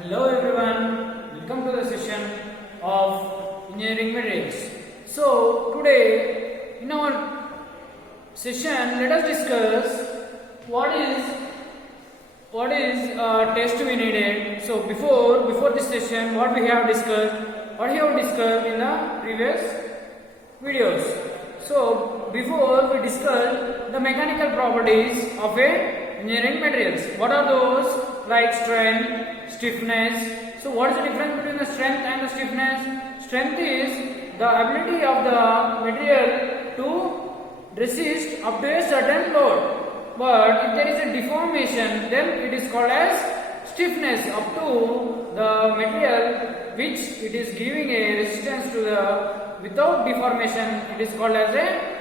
Hello everyone, welcome to the session of engineering materials. So today in our session let us discuss what is test we needed. So before this session what we have discussed in the previous videos. So before we discussed the mechanical properties of a engineering materials. What are those? Like strength, stiffness. So what is the difference between the strength and the stiffness? Strength is the ability of the material to resist up to a certain load. But if there is a deformation, then it is called as stiffness up to the material which it is giving a resistance to the without deformation. It is called as a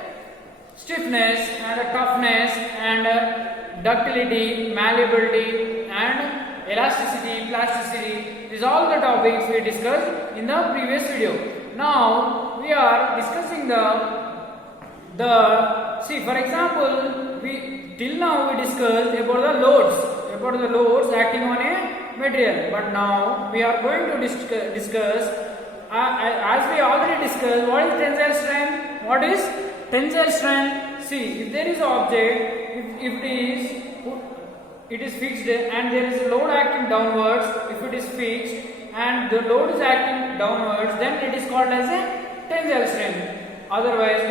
stiffness, and toughness, and ductility, malleability, and elasticity, plasticity. These are all the topics we discussed in the previous video. Now we are discussing see, for example, till now we discussed about the loads acting on a material. But now we are going to discuss as we already discussed, what is tensile strength? What is tensile strength? See, if there is an object, if it is fixed and there is a load acting downwards, if it is fixed and the load is acting downwards, then it is called as a tensile strength. Otherwise,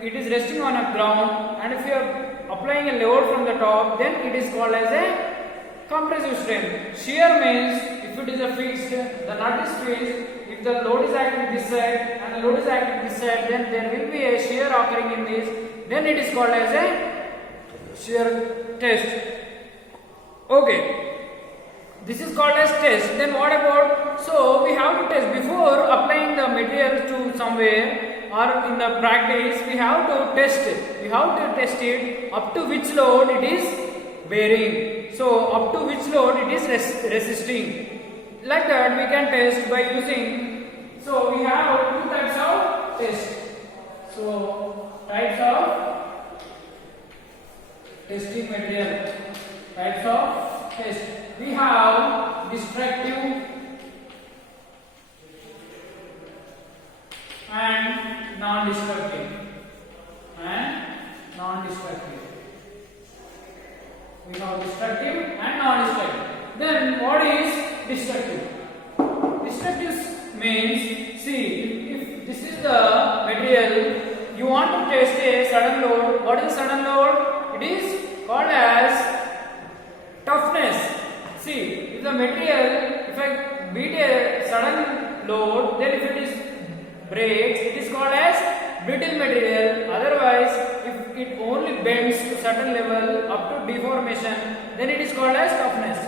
if it is resting on a ground and if you are applying a load from the top, then it is called as a compressive strength. Shear means if it is a fixed, the nut is fixed, if the load is acting this side and the load is acting this side, then there will be a shear occurring in this, then it is called as a shear test. Okay, this is called as test. Then what about, so we have to test before applying the material to somewhere or in the practice, we have to test it. We have to test it up to which load it is bearing. So up to which load it is resisting. Like that we can test by using, so we have two types of test. So types of testing material. Types of test. We have destructive and non-destructive. We have destructive and non-destructive. Then what is destructive? Destructive means, see, if this is the material, you want to test a sudden load. What is sudden load? It is called as toughness. See, if the material, if I beat a sudden load, then if it is breaks, it is called as brittle material. Otherwise, if it only bends to certain level up to deformation, then it is called as toughness.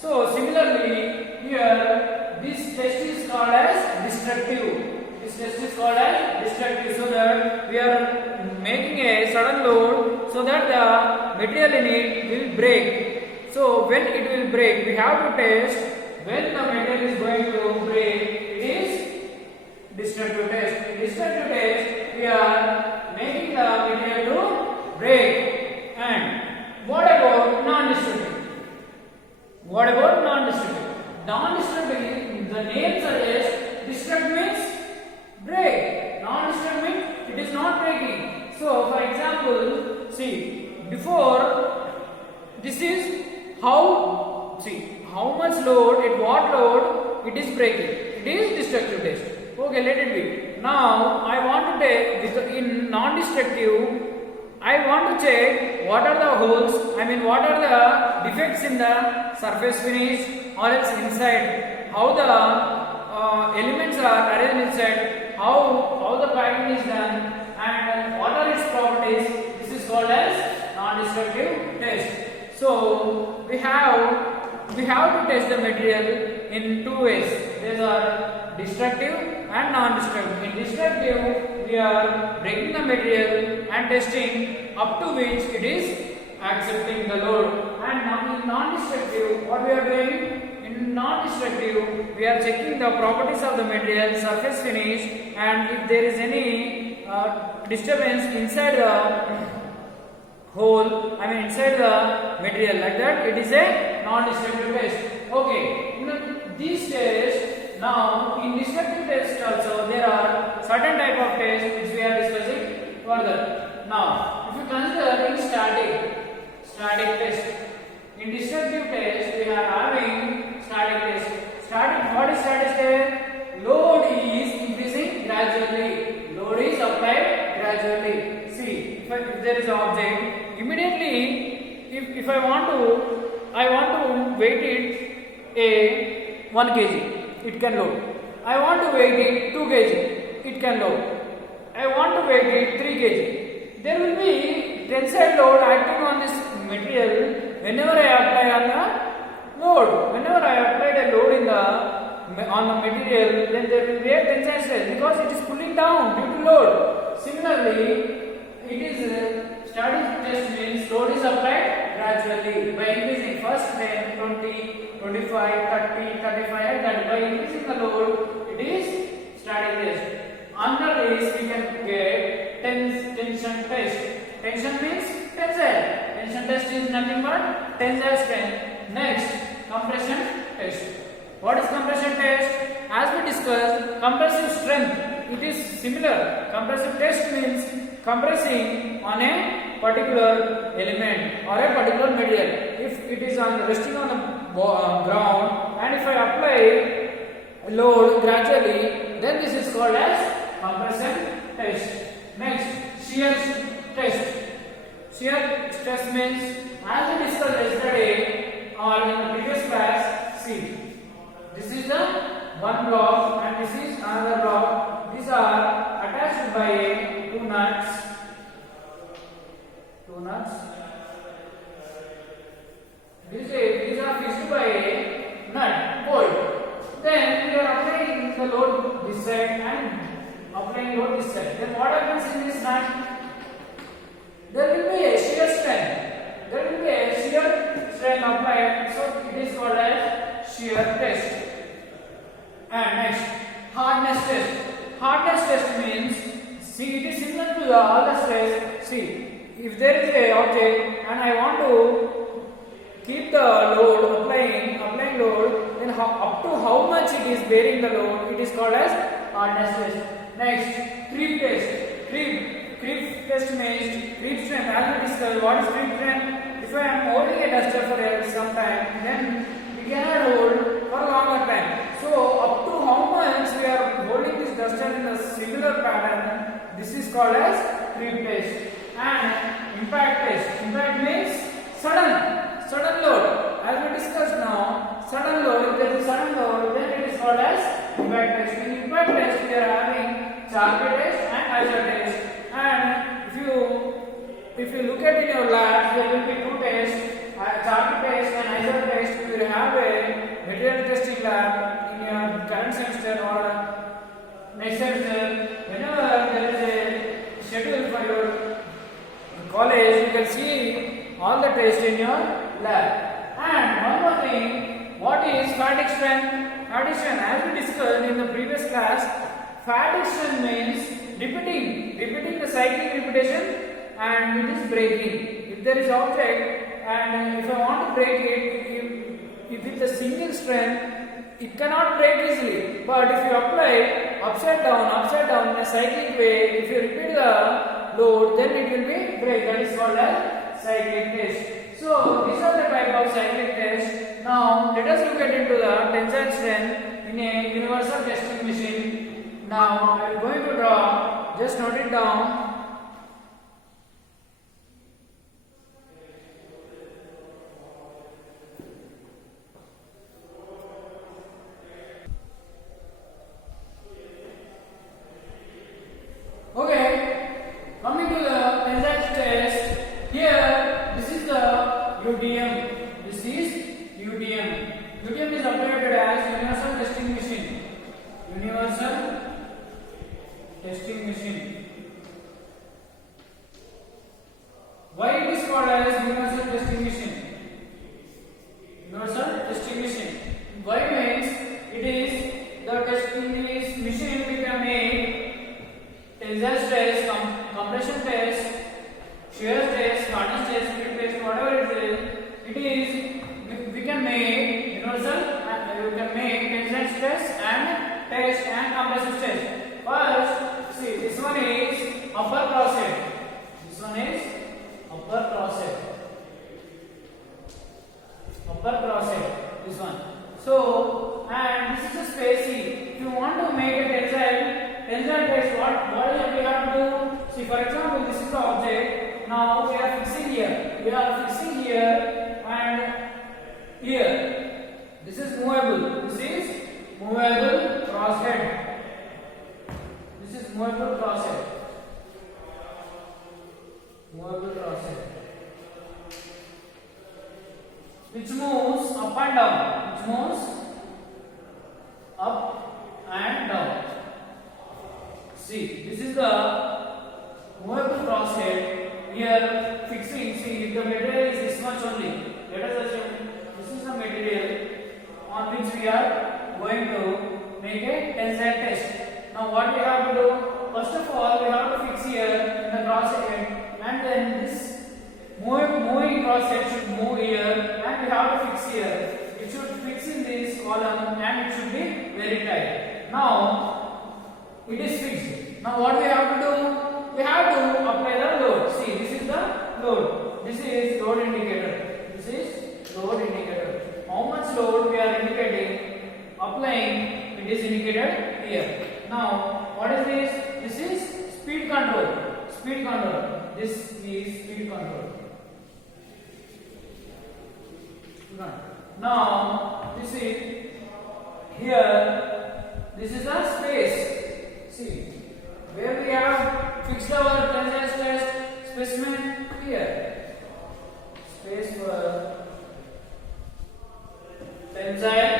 So similarly, here this test is called as destructive. This test is called as destructive, so that we are making a sudden load so that the material in it will break. So when it will break, we have to test when the material is going to break. It is destructive test. In destructive test, we are making the material to break. And what about non-destructive? What about non-destructive? Non-destructive, the name suggests destructive means break. Non-destructive means it is not breaking. So for example, see, before this is how much load, at what load it is breaking. It is destructive test. Okay, let it be. Now I want to take in non-destructive, I want to check what are the holes, what are the defects in the surface finish or else inside, how the elements are arranged inside, how the packing is done, and what are its properties. This is called as non-destructive test. So we have to test the material in two ways. These are destructive and non-destructive. In destructive, we are breaking the material and testing up to which it is accepting the load. And in non-destructive, what we are doing? In non-destructive, we are checking the properties of the material, surface finish, and if there is any disturbance inside the hole, inside the material, like that, it is a non-destructive test. Okay, these tests, now in destructive test also there are certain type of tests which we are discussing further. Now, if you consider in static test, in destructive test we are having static test. What is static test? Load is increasing gradually. Load is applied gradually. See, if there is an object, immediately if I want to weight it a 1 kg, it can load. I want to weight it 2 kg, it can load. I want to weight it 3 kg. There will be tensile load acting on this material whenever I apply on the load. Whenever I applied a load on the material, then there will be a tensile stress because it is pulling down due to load. Similarly, it is static test means load is applied gradually by increasing first 10, 20, 25, 30, 35 and that by increasing the load, it is static test. Under this we can get tension test. Tension means tensile. Tension test is nothing but tensile strength. Next, compression test. What is compression test? As we discussed, compressive strength, it is similar. Compressive test means compressing on a particular element or a particular material. If it is resting on the ground and if I apply load gradually, then this is called as compression test. Next, shear test. Shear test means, as we discussed yesterday or in the previous class, see, this is the one block and this is another block. These are attached by two nuts. These are fixed by a nut bolt. Then we are applying the load this side and applying load this side. Then what happens in this nut? There will be a shear strength. There will be a shear strength applied. So it is called as shear test. And next, hardness test. Hardness test means, see, it is similar to all the stress. See, if there is a object and I want to keep the load applying load, then up to how much it is bearing the load, it is called as hardness test. Next, creep test. Creep test means creep strength. As we discussed, what is creep strength? If I am holding a duster for some time, then we cannot hold for a longer time. So up to how much we are holding this duster in a similar pattern, this is called as creep test. And impact test. Impact means sudden load. As we discussed now, sudden load. If there is sudden load, then it is called as impact test. In impact test, we are having Charpy test and Isor test. And if you look at in your lab, there will be two tests. Charpy test and Isor test. You will have a material testing lab in your current semester or next semester. Whenever there is a schedule for your college, you can see all the tests in your lab. And one more thing, what is fatigue strength? Fatigue strength, as we discussed in the previous class, fatigue strength means repeating the cyclic repetition and it is breaking. If there is object and if I want to break it, if with a single strength, it cannot break easily. But if you apply upside down in a cyclic way, if you repeat the load, then it will be break. That is called as cyclic test. So these are the type of cyclic tests. Now let us look at into the tensile strength in a universal testing machine. Now I am going to draw. Just note it down. Okay, coming to the tensile test. Here, this is the UTM. This is UTM. UTM is abbreviated as Universal Testing Machine. Universal Testing Machine. Why it is called as Universal Testing Machine? Universal Testing Machine. Why means it is the testing this machine we can make tensile test, compression test, shear test, hardness test, split test, whatever it is we can make universal and we can make stress and test and compressive stress. First, see, this one is upper cross head. This one is upper cross head. Upper cross head. This one. So, and this is the space. See, if you want to make a tensile test, what is it we have to do? See, for example, this is the object. Now we are fixing here. We are fixing here and here. This is movable. This is movable cross head. This is movable cross head. Movable cross head. Which moves up and down. Which moves up and down. See, this is the movable cross head. Here fixing. See, if the material is this much only. Let us assume this is the material on which we are going to make a tensile test. Now what we have to do? First of all, we have to fix here in the cross head, and then this moving cross head should move here, and we have to fix here. It should fix in this column and it should be very tight. Now it is fixed. Now what we have to do? We have to apply the load. See, this is the load. This is load indicator. This is load indicator. How much load we are indicating? Applying, it is indicated here. Now what is this? This is speed control. Speed control. This is speed control. Now this is here. This is a space. See, where we have fixed our tensile stress specimen here. Space for tensile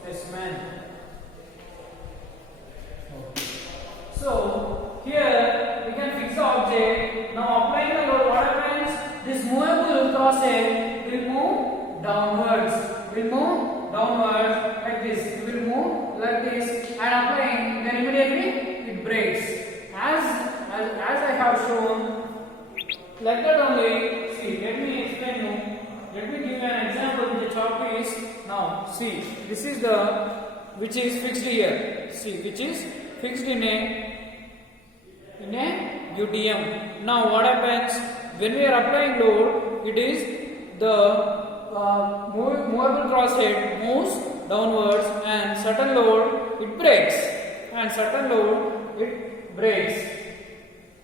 specimen. So here we can fix the object. Now applying the load, what happens? This movable cross head will move downwards. Will move downwards like this. It will move like this, and applying, then immediately it breaks. As I have shown, like that only. See, let me explain you. Let me give you an example with the chalk piece. Now, see, this is the which is fixed here. See, which is fixed in a UTM. Now, what happens when we are applying load? It is the movable cross head moves downwards, and certain load it breaks, and certain load it breaks.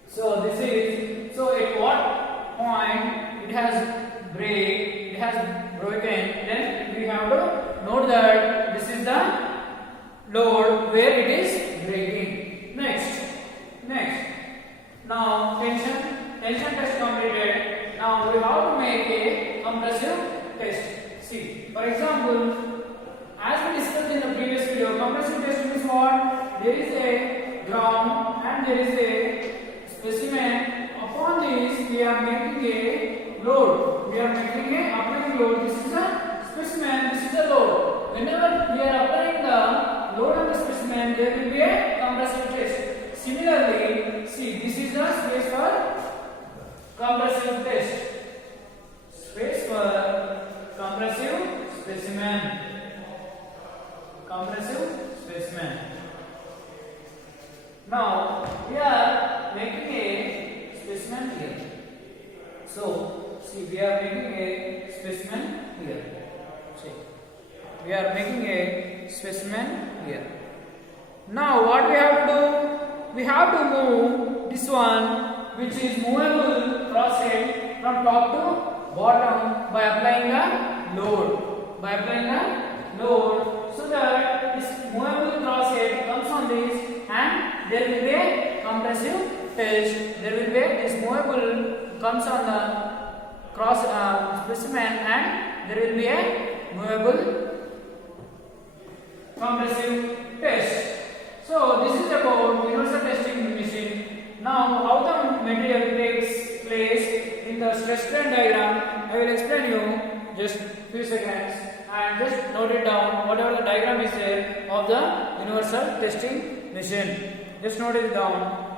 So this is, so at what point it has broken, then we have to note that this is the load where it is breaking. Next. Now tension test completed. Now we have to make a compressive test. See, for example, as we discussed in the previous video, compressive test means what? There is a ground and there is a specimen. Upon this, we are making a load. We are making a applying load. This is a specimen. This is a load. Whenever we are applying the load on the specimen, there will be a compressive test. Similarly, see, this is the space for compressive test. Space for compressive specimen. Compressive specimen. Now we are making a specimen here. So see, we are making a specimen here. See, we are making a specimen here. Now what we have to do? We have to move this one, which is movable cross head, from top to bottom by applying a load. By applying a load, so that this movable cross head comes on this, and there will be a compressive test. There will be this movable comes on the cross specimen, and there will be a movable compressive test. So this is about universal testing machine. Now how the material takes place in the stress strain diagram, I will explain you just few seconds, and just note it down whatever the diagram is there of the universal testing machine. Just note it down.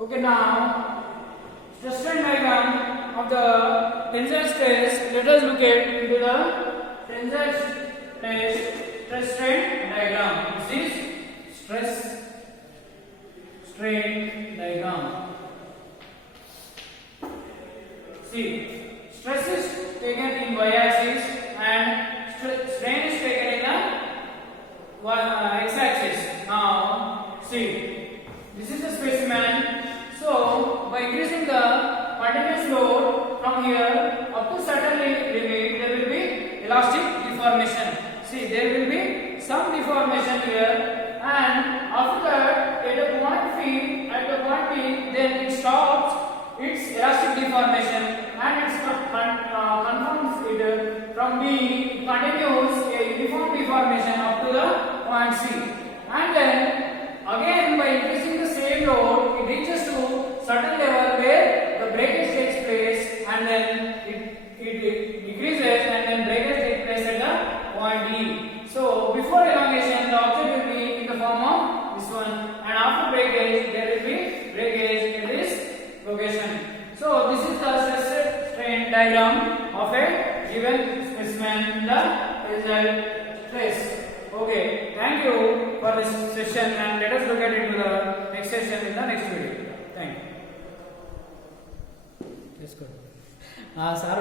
Okay, now stress strain diagram of the tensile stress. Let us look at into the tensile stress strain diagram. This is stress strain diagram. See, stress is taken in y-axis and strain is taken in the x-axis. Now, see, this is a specimen. So, by increasing the continuous load from here up to certain limit, there will be elastic deformation. See, there will be some deformation here, and after that, at the point P, then it stops its elastic deformation and it confirms it from B, continues a uniform deformation up to the point C, and then again by increasing the same load, it reaches to certain level where the breakage takes place, and then it decreases, and then breakage takes place at the point D. So before elongation, the object will be in the form of this one, and after breakage, there will be breakage in this location. So this is the stress strain diagram of a given specimen in the tensile stress. Okay, thank you for this session, and let us look at into the next session in the next video. Thank you. Yes, good. Sir,